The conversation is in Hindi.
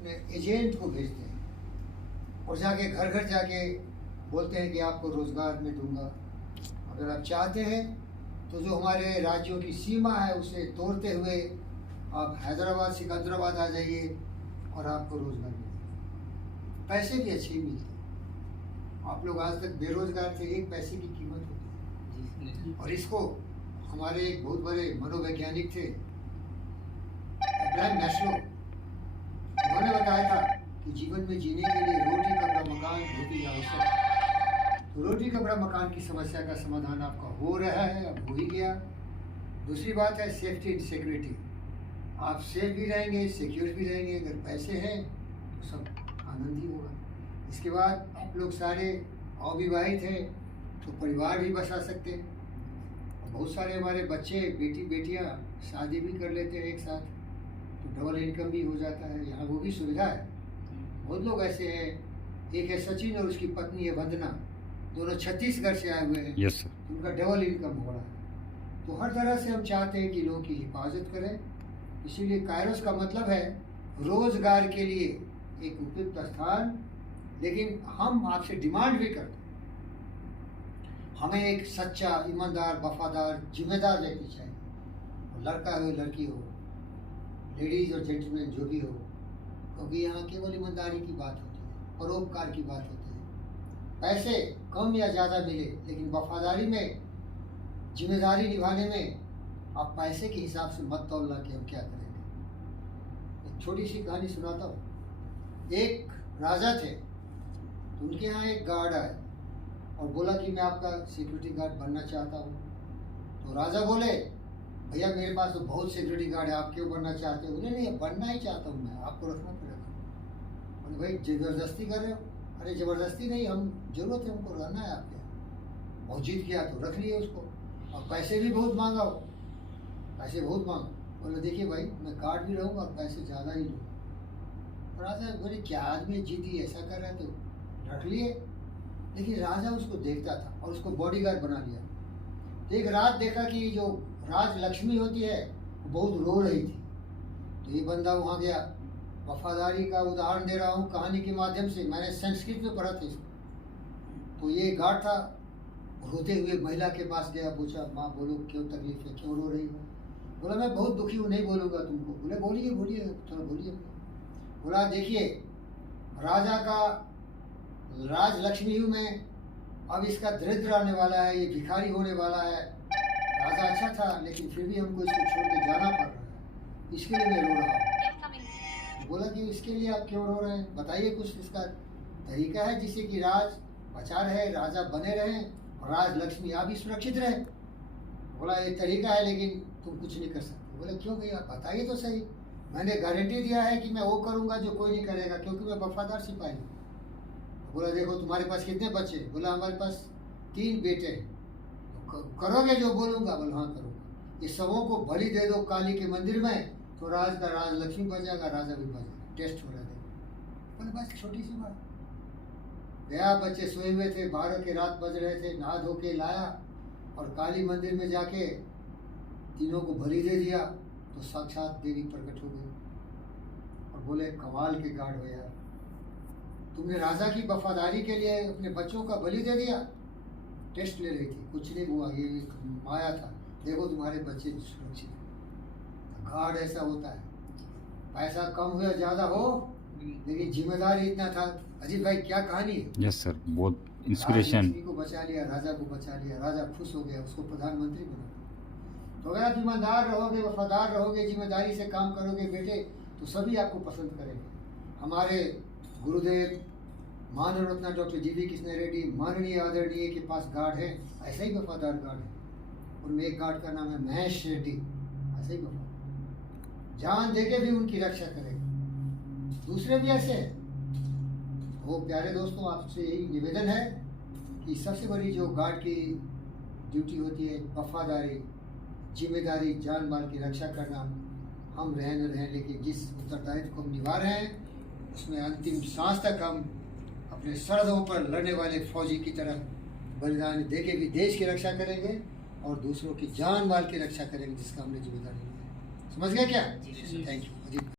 अपने एजेंट को भेजते हैं और जाके घर घर जाके बोलते हैं कि आपको रोज़गार में दूंगा। अगर आप चाहते हैं तो जो हमारे राज्यों की सीमा है उसे तोड़ते हुए आप हैदराबाद सिकंदराबाद आ जाइए और आपको रोज़गार मिलेगा, पैसे भी अच्छे ही मिलते हैं। आप लोग आज तक बेरोजगार थे, एक पैसे की कीमत होती है। और इसको हमारे एक बहुत बड़े मनोवैज्ञानिक थे अब्राहम मैस्लो, उन्होंने बताया था कि जीवन में जीने के लिए रोटी कपड़ा मकान बहुत ही आवश्यक है। तो रोटी कपड़ा मकान की समस्या का समाधान आपका हो रहा है, अब हो ही गया। दूसरी बात है सेफ्टी एंड सिक्योरिटी। आप सेफ भी रहेंगे, सिक्योर भी रहेंगे। अगर पैसे हैं तो सब आनंद ही होगा। इसके बाद आप लोग सारे अविवाहित हैं तो परिवार भी बसा सकते हैं। और बहुत सारे हमारे बच्चे बेटी बेटियां शादी भी कर लेते हैं एक साथ, तो डबल इनकम भी हो जाता है। यहाँ वो भी सुविधा है। बहुत लोग ऐसे हैं, एक है सचिन और उसकी पत्नी है वंदना, दोनों छत्तीसगढ़ से आए हुए हैं। Yes sir. उनका डबल इनकम हो रहा है। तो हर तरह से हम चाहते हैं कि लोगों की हिफाजत करें। इसीलिए कायरोस का मतलब है रोजगार के लिए एक उपयुक्त स्थान। लेकिन हम आपसे डिमांड भी करते हैं, हमें एक सच्चा, ईमानदार, वफादार, जिम्मेदार व्यक्ति चाहिए। और लड़का हो लड़की हो, लेडीज और जेंटलमैन जो भी हो, क्योंकि यहाँ केवल ईमानदारी की बात होती है, परोपकार की बात होती है। पैसे कम या ज़्यादा मिले, लेकिन वफादारी में, जिम्मेदारी निभाने में आप पैसे के हिसाब से मत तौलना कि हम क्या करेंगे। एक छोटी सी कहानी सुनाता हूँ। एक राजा थे, तो उनके यहाँ एक गार्ड आया और बोला कि मैं आपका सिक्योरिटी गार्ड बनना चाहता हूँ। तो राजा बोले, भैया मेरे पास तो बहुत सिक्योरिटी गार्ड है, आप क्यों बनना चाहते हो? बोले नहीं, बनना ही चाहता हूँ मैं, आपको रखना पड़ेगा। बोले भाई ज़बरदस्ती कर रहे हो? अरे ज़बरदस्ती नहीं, हम जरूरत है, हमको रहना है आपके यहाँ। और जीत गया तो रख लिए उसको, और पैसे भी बहुत मांगा हो, पैसे बहुत मांगा। बोले देखिए भाई, मैं गार्ड भी रहूँगा और पैसे ज़्यादा ही लूँगा। राजा बोले क्या आदमी जीती ऐसा कर रहे, तो रख लिए। लेकिन राजा उसको देखता था और उसको बॉडीगार्ड बना लिया। तो एक रात देखा कि जो राज लक्ष्मी होती है वो बहुत रो रही थी। तो ये बंदा वहाँ गया। वफादारी का उदाहरण दे रहा हूँ कहानी के माध्यम से, मैंने संस्कृत में पढ़ा था इसको। तो ये गार्ड था, रोते हुए महिला के पास गया, पूछा माँ बोलो क्यों तकलीफ है, क्यों रो रही हो? बोला मैं बहुत दुखी हूँ, नहीं बोलूँगा तुमको। बोले बोलिए बोलिए, थोड़ा बोलिए। बोला देखिए, राजा का राज लक्ष्मी हूँ मैं, अब इसका दरिद्र आने वाला है, ये भिखारी होने वाला है। राजा अच्छा था, लेकिन फिर भी हमको इसको छोड़ के जाना पड़ रहा है, इसके लिए मैं रो रहा हूँ। बोला कि इसके लिए आप क्यों रो रहे हैं, बताइए कुछ इसका तरीका है जिससे कि राज बचा रहे, राजा बने रहें और राज लक्ष्मी आप भी सुरक्षित रहे। बोला ये तरीका है, लेकिन तुम कुछ नहीं कर सकते। बोले क्यों भैया, बताइए तो सही। मैंने गारंटी दिया है कि मैं वो करूँगा जो कोई नहीं करेगा, क्योंकि मैं वफादार सिपाही हूँ। बोला देखो तुम्हारे पास कितने बच्चे? बोला हमारे पास 3 बेटे हैं। तो करोगे जो बोलूँगा? बोला हाँ करूँगा। ये सबों को बलि दे दो काली के मंदिर में, तो राज का राज लक्ष्मी बच जाएगा, राजा भी बच जाएगा, टेस्ट हो रहा है। बोले बस छोटी सी बात। गया, बच्चे सोए हुए थे, 12 के रात बज रहे थे, नहा धो के लाया और काली मंदिर में जाके तीनों को बलि दे दिया। तो साक्षात देवी प्रकट हो गई और बोले कमाल के गार्ड हो यार, तुमने राजा की वफादारी के लिए अपने बच्चों का बलि दे दिया। टेस्ट ले रही थी, कुछ नहीं हुआ, ये एक माया था, देखो तुम्हारे बच्चे सुरक्षित हैं। गार्ड ऐसा होता है, पैसा कम हो या ज़्यादा हो, लेकिन जिम्मेदारी इतना था। अजीत भाई क्या कहानी है? यस सर, बहुत इंस्पिरेशन। को बचा लिया, राजा को बचा लिया, राजा खुश हो गया, उसको प्रधानमंत्री बना। तो अगर आप ईमानदार रहोगे, वफादार रहोगे, जिम्मेदारी से काम करोगे बेटे, तो सभी आपको पसंद करेंगे। हमारे गुरुदेव मानव रत्न डॉक्टर जी.वी. कृष्ण रेड्डी माननीय आदरणीय के पास गार्ड है, ऐसा ही वफादार गार्ड है। उनमें एक गार्ड का नाम है महेश रेड्डी, ऐसा ही वफादार, जान देके भी उनकी रक्षा करेंगे। दूसरे भी ऐसे हैं। वो प्यारे दोस्तों, आपसे यही निवेदन है कि सबसे बड़ी जो गार्ड की ड्यूटी होती है, वफादारी, जिम्मेदारी, जान माल की रक्षा करना। हम रह न रहें, लेकिन जिस उत्तरदायित्व को हम निभा रहे हैं उसमें अंतिम सांस तक हम अपने सरहदों पर लड़ने वाले फौजी की तरह बलिदान दे के भी देश की रक्षा करेंगे और दूसरों की जान माल की रक्षा करेंगे, जिसका हमने जिम्मेदारी ली है। समझ गए क्या? Thank you.